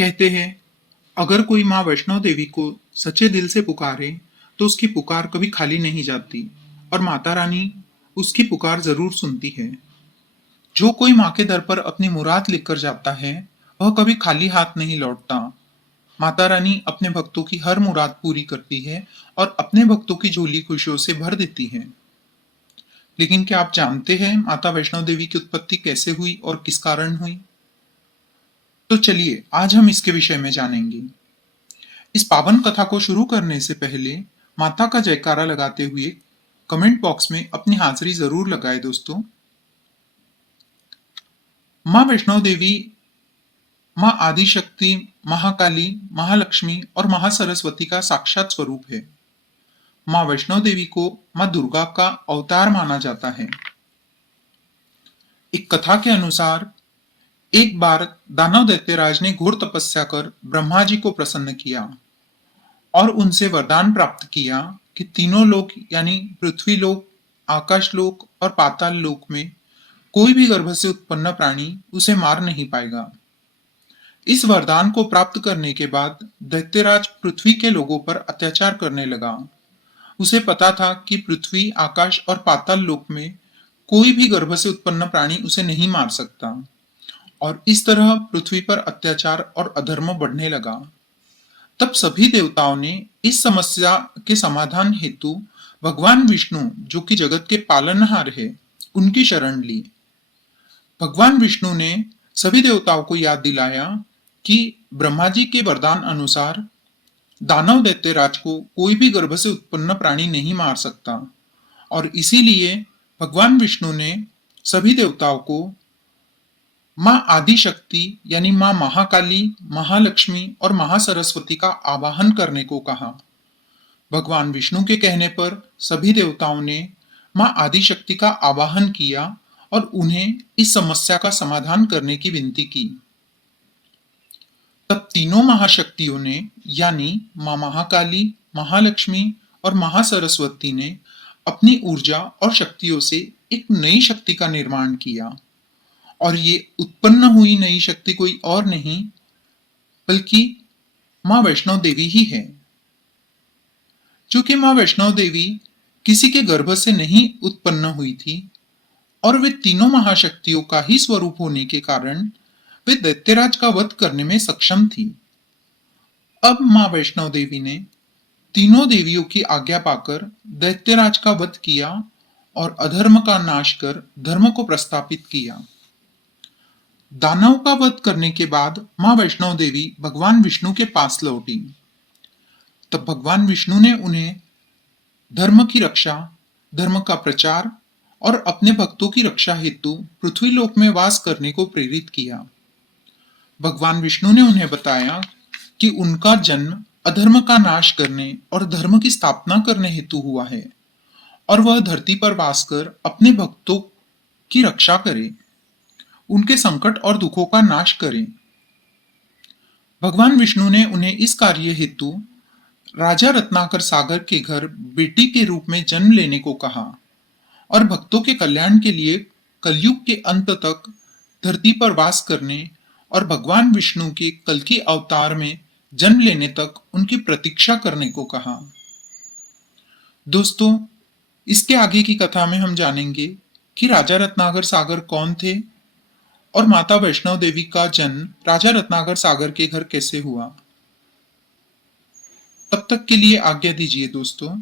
कहते हैं, अगर कोई माँ वैष्णो देवी को सच्चे दिल से पुकारे तो उसकी पुकार कभी खाली नहीं जाती और माता रानी उसकी पुकार जरूर सुनती है। जो कोई माँ के दर पर अपनी मुराद लेकर जाता है वह कभी खाली हाथ नहीं लौटता। माता रानी अपने भक्तों की हर मुराद पूरी करती है और अपने भक्तों की झोली खुशियों से भर देती है। लेकिन क्या आप जानते हैं माता वैष्णो देवी की उत्पत्ति कैसे हुई और किस कारण हुई? तो चलिए आज हम इसके विषय में जानेंगे। इस पावन कथा को शुरू करने से पहले माता का जयकारा लगाते हुए कमेंट बॉक्स में अपनी हाजिरी जरूर लगाए दोस्तों। माँ वैष्णो देवी माँ आदिशक्ति, महाकाली, महालक्ष्मी और महासरस्वती का साक्षात स्वरूप है। माँ वैष्णो देवी को माँ दुर्गा का अवतार माना जाता है। एक कथा के अनुसार एक बार दानव दैत्यराज ने घोर तपस्या कर ब्रह्मा जी को प्रसन्न किया और उनसे वरदान प्राप्त किया कि तीनों लोक यानी पृथ्वी लोक, आकाश लोक और पाताल लोक में कोई भी गर्भ से उत्पन्न प्राणी उसे मार नहीं पाएगा। इस वरदान को प्राप्त करने के बाद दैत्यराज पृथ्वी के लोगों पर अत्याचार करने लगा। उसे पता था कि पृथ्वी, आकाश और पाताल लोक में कोई भी गर्भ से उत्पन्न प्राणी उसे नहीं मार सकता और इस तरह पृथ्वी पर अत्याचार और अधर्म बढ़ने लगा। तब सभी देवताओं ने इस समस्या के समाधान हेतु भगवान विष्णु, जो कि जगत के पालनहार है, उनकी शरण ली। भगवान विष्णु ने सभी देवताओं को याद दिलाया कि ब्रह्मा जी के वरदान अनुसार दानव दैत्यराज को कोई भी गर्भ से उत्पन्न प्राणी नहीं मार सकता और इसीलिए भगवान विष्णु ने सभी देवताओं को माँ आदिशक्ति यानी माँ महाकाली, महालक्ष्मी और महासरस्वती का आवाहन करने को कहा। भगवान विष्णु के कहने पर सभी देवताओं ने माँ आदिशक्ति का आवाहन किया और उन्हें इस समस्या का समाधान करने की विनती की। तब तीनों महाशक्तियों ने यानी माँ महाकाली, महालक्ष्मी और महासरस्वती ने अपनी ऊर्जा और शक्तियों से एक नई शक्ति का निर्माण किया और ये उत्पन्न हुई नई शक्ति कोई और नहीं बल्कि माँ वैष्णो देवी ही है। चूंकि माँ वैष्णो देवी किसी के गर्भ से नहीं उत्पन्न हुई थी और वे तीनों महाशक्तियों का ही स्वरूप होने के कारण वे दैत्यराज का वध करने में सक्षम थी। अब माँ वैष्णो देवी ने तीनों देवियों की आज्ञा पाकर दैत्यराज का वध किया और अधर्म का नाश कर धर्म को प्रस्थापित किया। दानव का वध करने के बाद माँ वैष्णो देवी भगवान विष्णु के पास लौटी। तब भगवान विष्णु ने उन्हें धर्म की रक्षा, धर्म का प्रचार और अपने भक्तों की रक्षा हेतु पृथ्वी लोक में वास करने को प्रेरित किया। भगवान विष्णु ने उन्हें बताया कि उनका जन्म अधर्म का नाश करने और धर्म की स्थापना करने हेतु हुआ है और वह धरती पर वास कर अपने भक्तों की रक्षा करे, उनके संकट और दुखों का नाश करे। भगवान विष्णु ने उन्हें इस कार्य हेतु राजा रत्नाकर सागर के घर बेटी के रूप में जन्म लेने को कहा और भक्तों के कल्याण के लिए कलयुग के अंत तक धरती पर वास करने और भगवान विष्णु के कल के अवतार में जन्म लेने तक उनकी प्रतीक्षा करने को कहा। दोस्तों, इसके आगे की कथा में हम जानेंगे कि राजा रत्नाकर सागर कौन थे और माता वैष्णो देवी का जन्म राजा रत्नाकर सागर के घर कैसे हुआ। तब तक के लिए आज्ञा दीजिए दोस्तों।